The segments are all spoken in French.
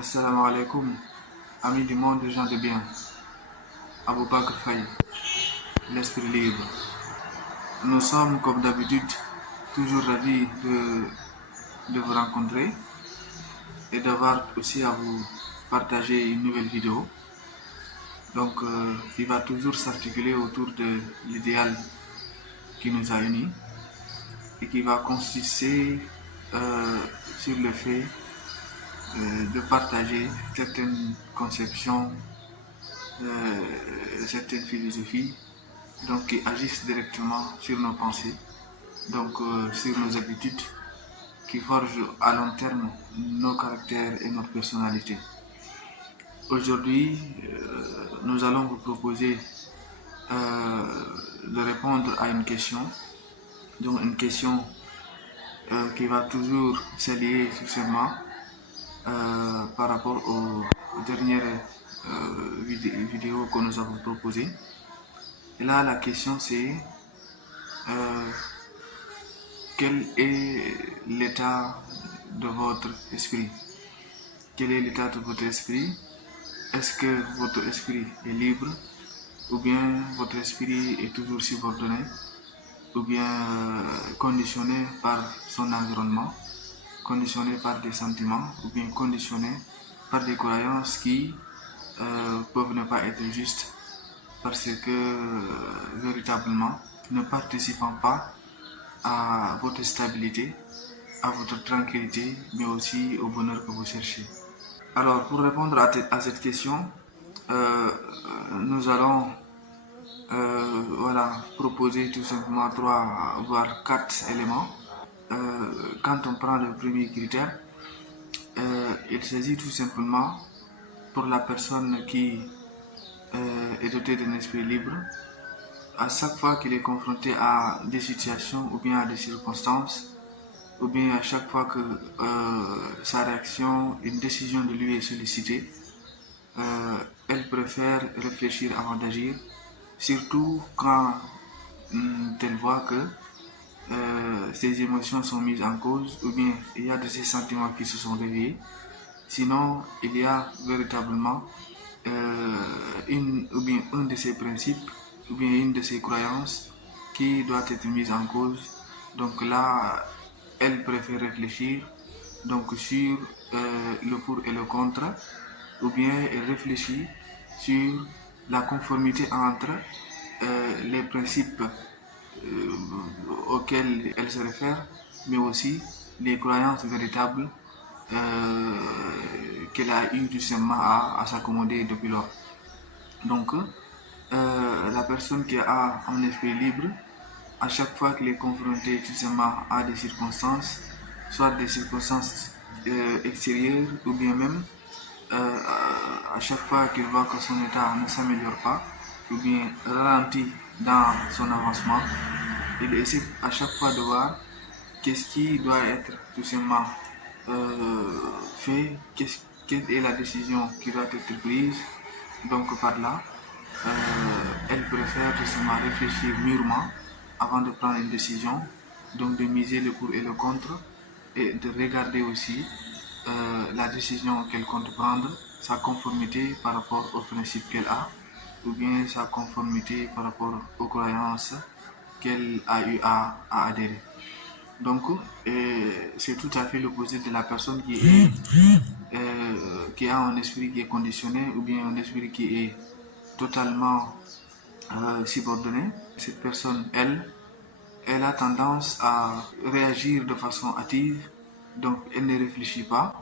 Assalamu alaikum, amis du monde, gens de bien. Abou Bakr Faye, l'esprit libre. Nous sommes, comme d'habitude, toujours ravis de vous rencontrer et d'avoir aussi à vous partager une nouvelle vidéo. Donc, il va toujours s'articuler autour de l'idéal qui nous a unis et qui va consister sur le fait de partager certaines conceptions, certaines philosophies donc, qui agissent directement sur nos pensées, donc sur nos habitudes, qui forgent à long terme nos caractères et notre personnalité. Aujourd'hui, nous allons vous proposer de répondre à une question, donc une question qui va toujours s'allier successivement par rapport aux dernières vidéos que nous avons proposées. Et là, la question c'est quel est l'état de votre esprit? Quel est l'état de votre esprit? Est-ce que votre esprit est libre? Ou bien votre esprit est toujours subordonné? Ou bien conditionné par son environnement? Conditionné par des sentiments? Ou bien conditionné par des croyances qui peuvent ne pas être justes parce que véritablement ne participant pas à votre stabilité, à votre tranquillité, mais aussi au bonheur que vous cherchez. Alors, pour répondre à cette question, nous allons proposer tout simplement 3 voire 4 éléments. Quand on prend le premier critère, il s'agit tout simplement pour la personne qui est dotée d'un esprit libre. À chaque fois qu'il est confronté à des situations ou bien à des circonstances, ou bien à chaque fois que sa réaction, une décision de lui est sollicitée, elle préfère réfléchir avant d'agir, surtout quand elle voit que ses émotions sont mises en cause, ou bien il y a de ces sentiments qui se sont réveillés. Sinon, il y a véritablement un de ces principes, ou bien une de ces croyances qui doit être mise en cause. Donc là, elle préfère réfléchir donc sur le pour et le contre, ou bien elle réfléchit sur la conformité entre les principes auxquels elle se réfère, mais aussi les croyances véritables qu'elle a eu justement à s'accommoder depuis lors. Donc, la personne qui a un esprit libre, à chaque fois qu'il est confronté justement à des circonstances, soit des circonstances extérieures ou bien même à chaque fois qu'il voit que son état ne s'améliore pas ou bien ralentit dans son avancement, il essaie à chaque fois de voir qu'est-ce qui doit être tout simplement fait, quelle est la décision qui doit être prise. Donc par là, elle préfère justement réfléchir mûrement avant de prendre une décision, donc de miser le pour et le contre, et de regarder aussi la décision qu'elle compte prendre, sa conformité par rapport aux principes qu'elle a, ou bien sa conformité par rapport aux croyances qu'elle a eu à adhérer. Donc, c'est tout à fait l'opposé de la personne qui a un esprit qui est conditionné ou bien un esprit qui est totalement subordonné. Cette personne, elle a tendance à réagir de façon hâtive, donc elle ne réfléchit pas,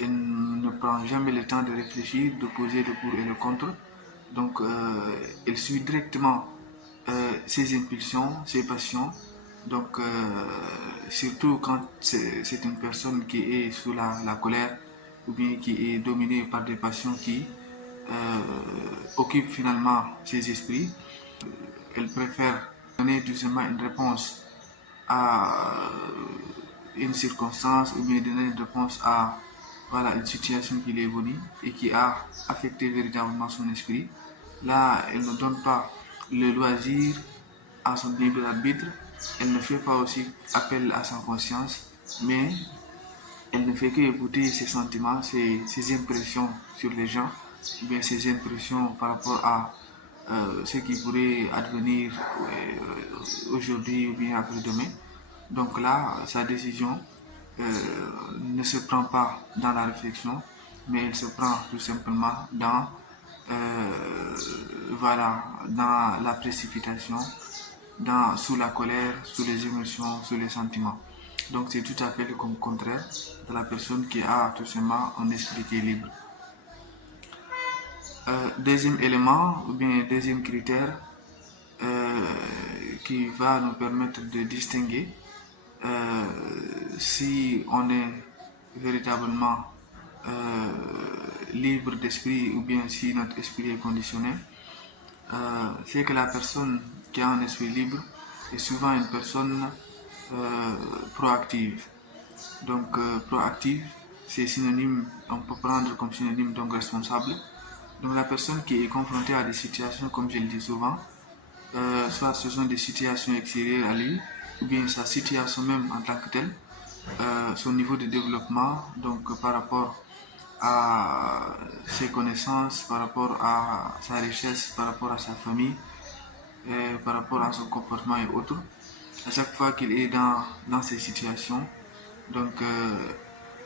elle ne prend jamais le temps de réfléchir, de poser le pour et le contre. Donc, elle suit directement ses impulsions, ses passions. Donc, surtout quand c'est une personne qui est sous la colère ou bien qui est dominée par des passions qui occupent finalement ses esprits, elle préfère donner doucement une réponse à une circonstance ou bien donner une réponse à une situation qui est venue et qui a affecté véritablement son esprit. Là, elle ne donne pas le loisir à son libre arbitre, elle ne fait pas aussi appel à sa conscience, mais elle ne fait que écouter ses sentiments, ses impressions sur les gens, ou bien ses impressions par rapport à ce qui pourrait advenir aujourd'hui ou bien après-demain. Donc là, sa décision ne se prend pas dans la réflexion, mais elle se prend tout simplement dans la précipitation, sous la colère, sous les émotions, sous les sentiments. Donc c'est tout à fait le contraire de la personne qui a tout simplement un esprit qui est libre. Deuxième élément, ou bien deuxième critère qui va nous permettre de distinguer si on est véritablement libre d'esprit ou bien si notre esprit est conditionné, c'est que la personne qui a un esprit libre est souvent une personne proactive. Donc proactive, c'est synonyme, on peut prendre comme synonyme donc responsable. Donc la personne qui est confrontée à des situations, comme je le dis souvent, soit ce sont des situations extérieures à lui, ou bien sa situation même en tant que telle, son niveau de développement, donc par rapport à ses connaissances, par rapport à sa richesse, par rapport à sa famille, par rapport à son comportement et autres. À chaque fois qu'il est dans ces situations, donc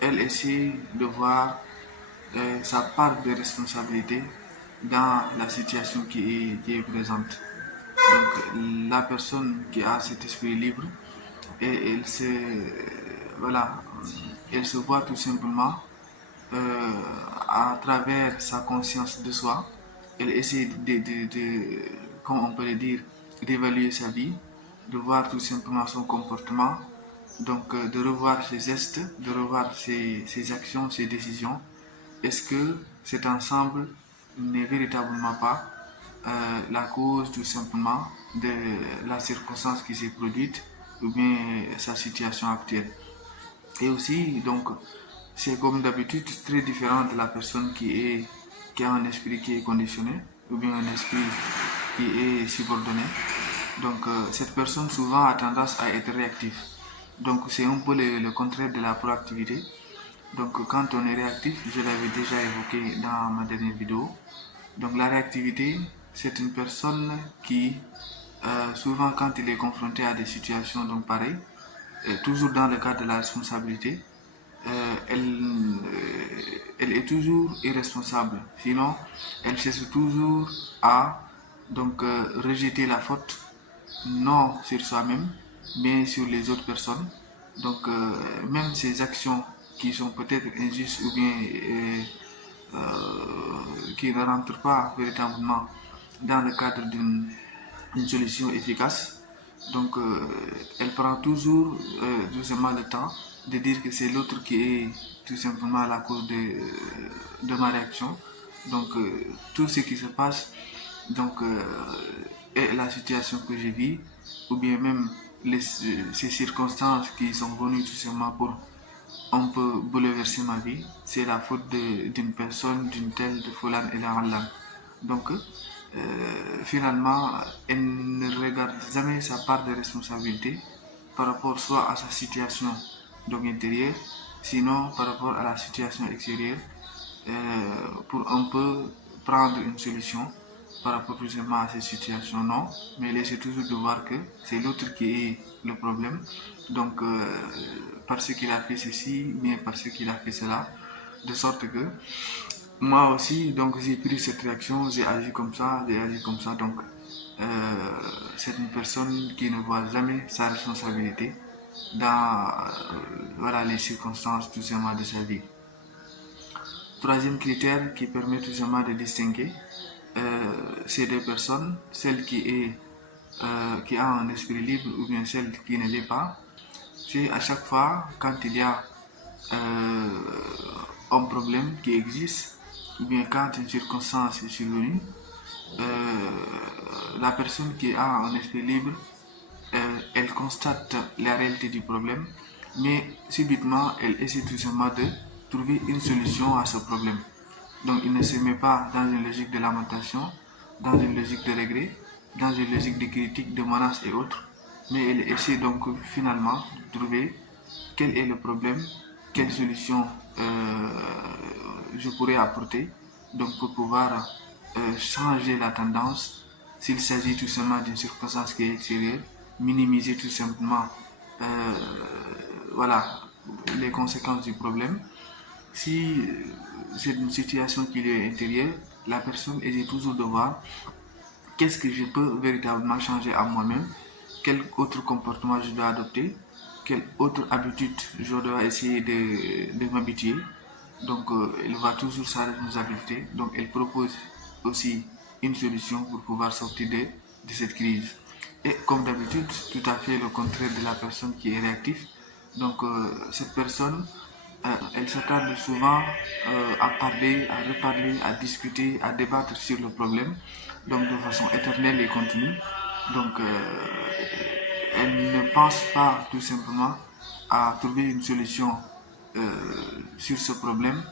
elle essaie de voir sa part de responsabilité dans la situation qui est présente. Donc la personne qui a cet esprit libre, et elle se voit tout simplement à travers sa conscience de soi. Elle essaie comme on peut le dire, d'évaluer sa vie, de voir tout simplement son comportement, donc de revoir ses gestes, de revoir ses actions, ses décisions. Est-ce que cet ensemble n'est véritablement pas la cause tout simplement de la circonstance qui s'est produite ou bien sa situation actuelle? Et aussi, donc, c'est comme d'habitude très différent de la personne qui a un esprit qui est conditionné ou bien un esprit qui est subordonné. Donc, cette personne souvent a tendance à être réactive. Donc, c'est un peu le contraire de la proactivité. Donc, quand on est réactif, je l'avais déjà évoqué dans ma dernière vidéo. Donc, la réactivité, c'est une personne qui, souvent, quand il est confronté à des situations donc pareilles, toujours dans le cadre de la responsabilité, elle est toujours irresponsable. Sinon, elle cherche toujours à donc rejeter la faute non sur soi-même, mais sur les autres personnes. Donc, même ces actions qui sont peut-être injustes ou bien qui ne rentrent pas véritablement dans le cadre d'une solution efficace. Donc, elle prend toujours doucement le temps de dire que c'est l'autre qui est tout simplement la cause de ma réaction. Donc, tout ce qui se passe donc, est la situation que je vis, ou bien même ces circonstances qui sont venues tout simplement pour on peut bouleverser ma vie. C'est la faute d'une personne, d'une telle, de Fulan et d'Allah. Donc, finalement, elle ne regarde jamais sa part de responsabilité par rapport soit à sa situation donc intérieure, sinon par rapport à la situation extérieure, pour un peu prendre une solution par rapport justement à ces situations, non, mais elle essaie toujours de voir que c'est l'autre qui est le problème. Donc, parce qu'il a fait ceci, mais parce qu'il a fait cela, de sorte que moi aussi, donc j'ai pris cette réaction, j'ai agi comme ça, donc c'est une personne qui ne voit jamais sa responsabilité dans les circonstances tout simplement de sa vie. Troisième critère qui permet tout simplement de distinguer ces deux personnes, celle qui a un esprit libre ou bien celle qui ne l'est pas, c'est à chaque fois quand il y a un problème qui existe, ou bien quand une circonstance est survenue, la personne qui a un esprit libre, elle constate la réalité du problème, mais subitement, elle essaie tout simplement de trouver une solution à ce problème. Donc, il ne se met pas dans une logique de lamentation, dans une logique de regret, dans une logique de critique, de menace et autres, mais elle essaie donc finalement de trouver quel est le problème quelle solution je pourrais apporter donc pour pouvoir changer la tendance. S'il s'agit tout simplement d'une circonstance qui est extérieure, minimiser tout simplement euh, voilà, les conséquences du problème. Si c'est une situation qui lui est intérieure, la personne essaie toujours de voir qu'est-ce que je peux véritablement changer à moi-même, quel autre comportement je dois adopter, quelle autre habitude je dois essayer de m'habituer. Donc elle voit toujours sa responsabilité, donc elle propose aussi une solution pour pouvoir sortir de cette crise. Et comme d'habitude, tout à fait le contraire de la personne qui est réactive. Donc cette personne, elle s'attarde souvent à parler, à reparler, à discuter, à débattre sur le problème, donc de façon éternelle et continue. Donc elle ne pense pas tout simplement à trouver une solution euh, sur ce problème,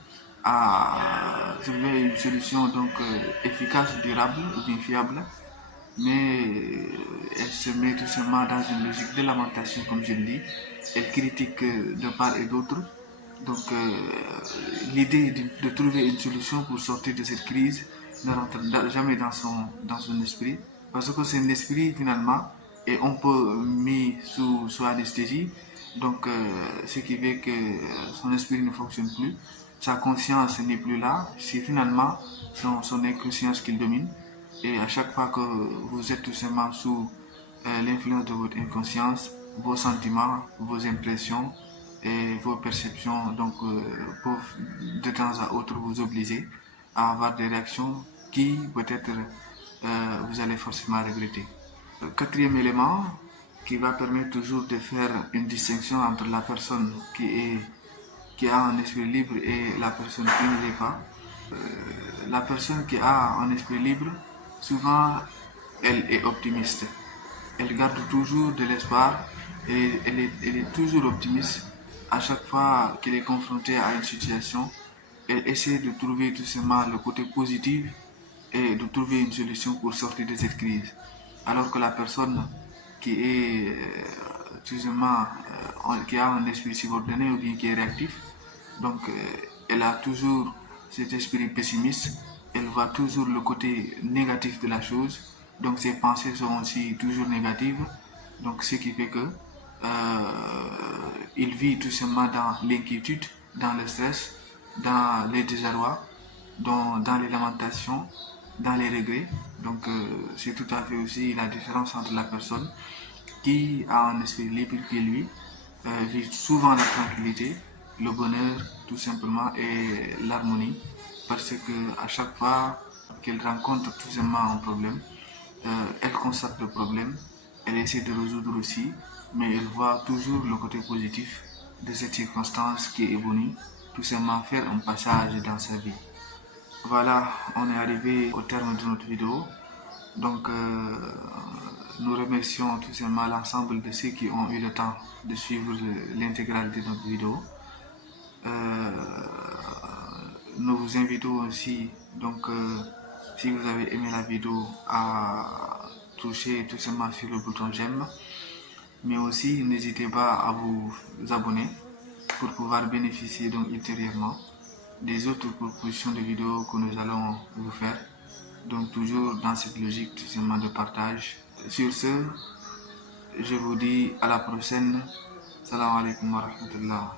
à trouver une solution donc efficace, durable ou bien fiable, mais elle se met tout simplement dans une logique de lamentation, comme je le dis. Elle critique de part et d'autre. Donc l'idée de trouver une solution pour sortir de cette crise ne rentre jamais dans son esprit, parce que c'est un esprit finalement et on peut mis sous anesthésie, donc ce qui fait que son esprit ne fonctionne plus, sa conscience n'est plus là, c'est finalement son inconscience qui le domine. Et à chaque fois que vous êtes tout simplement sous l'influence de votre inconscience, vos sentiments, vos impressions et vos perceptions donc, peuvent de temps à autre vous obliger à avoir des réactions qui peut-être vous allez forcément regretter. Le quatrième élément qui va permettre toujours de faire une distinction entre la personne qui a un esprit libre et la personne qui ne l'est pas. La personne qui a un esprit libre, souvent, elle est optimiste. Elle garde toujours de l'espoir et elle est toujours optimiste. À chaque fois qu'elle est confrontée à une situation, elle essaie de trouver tout simplement le côté positif et de trouver une solution pour sortir de cette crise. Alors que la personne qui est tout simplement qui a un esprit subordonné ou bien qui est réactif, donc elle a toujours cet esprit pessimiste, elle voit toujours le côté négatif de la chose, donc ses pensées sont aussi toujours négatives, donc ce qui fait que il vit tout simplement dans l'inquiétude, dans le stress, dans les désarrois, dans les lamentations, dans les regrets. Donc c'est tout à fait aussi la différence entre la personne qui a un esprit libre qui lui vit souvent la tranquillité, le bonheur tout simplement et l'harmonie, parce que à chaque fois qu'elle rencontre tout simplement un problème, elle constate le problème, elle essaie de résoudre aussi, mais elle voit toujours le côté positif de cette circonstance qui est venue tout simplement faire un passage dans sa vie. Voilà, on est arrivé au terme de notre vidéo. Donc, nous remercions tout simplement l'ensemble de ceux qui ont eu le temps de suivre l'intégralité de notre vidéo. Nous vous invitons aussi, donc, si vous avez aimé la vidéo, à toucher tout simplement sur le bouton j'aime. Mais aussi, n'hésitez pas à vous abonner pour pouvoir bénéficier donc ultérieurement des autres propositions de vidéos que nous allons vous faire. Donc toujours dans cette logique tout simplement de partage. Sur ce, je vous dis à la prochaine. Salam alaikum wa rahmatullah.